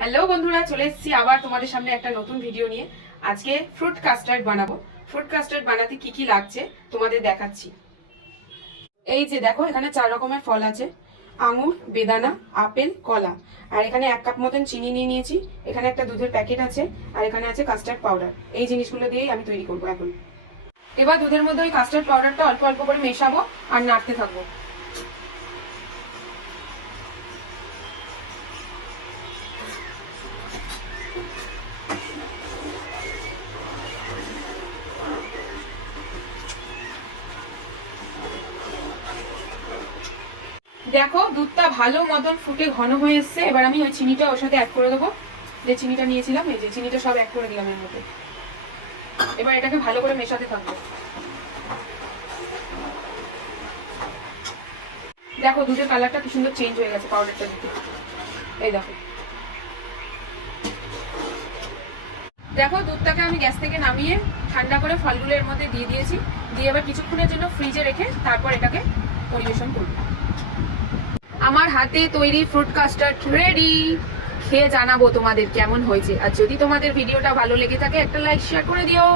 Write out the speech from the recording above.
Hello বন্ধুরা, চলে এসেছি আবার তোমাদের সামনে একটা নতুন ভিডিও নিয়ে। আজকে ফ্রুট কাস্টার্ড বানাবো। ফ্রুট কাস্টার্ড বানাতে কি কি লাগছে তোমাদের দেখাচ্ছি। এই যে দেখো, এখানে চার রকমের ফল আছে। আঙুর, বেদানা, আপেল, কলা। আর এখানে এক কাপ মতন চিনি নিয়ে নিয়েছি। এখানে একটা দুধের প্যাকেট আছে, আর এখানে আছে কাস্টার্ড পাউডার এই জিনিসগুলো দিয়েই আমি তৈরি করব এখন। এবার দুধের মধ্যে ওই কাস্টার্ড পাউডারটা অল্প অল্প করে মেশাবো আর নাড়তে থাকব। দেখো, দুধটা ভালো মতন ফুটে ঘন হয়ে এসছে। এবার আমি ওই চিনিটা ওর সাথে অ্যাড করে দেবো। যে চিনিটা নিয়েছিলাম, এই যে চিনিটা সব অ্যাড করে দিলাম এর মধ্যে। এবার এটাকে ভালো করে মেশাতে থাকব। দেখো, দুধের কালারটা কি সুন্দর চেঞ্জ হয়ে গেছে পাউডারটা দিতে। এই দেখো। দেখো, দুধটাকে আমি গ্যাস থেকে নামিয়ে ঠান্ডা করে ফলগুলো এর মধ্যে দিয়ে দিয়েছি। দিয়ে এবার কিছুক্ষণের জন্য ফ্রিজে রেখে তারপর এটাকে পরিবেশন করব। আমার হাতে তৈরি ফ্রুট কাস্টার্ড রেডি খেয়ে জানাব তোমাদের কেমন হয়েছে। আর যদি তোমাদের ভিডিওটা ভালো লেগে থাকে, একটা লাইক শেয়ার করে দিও।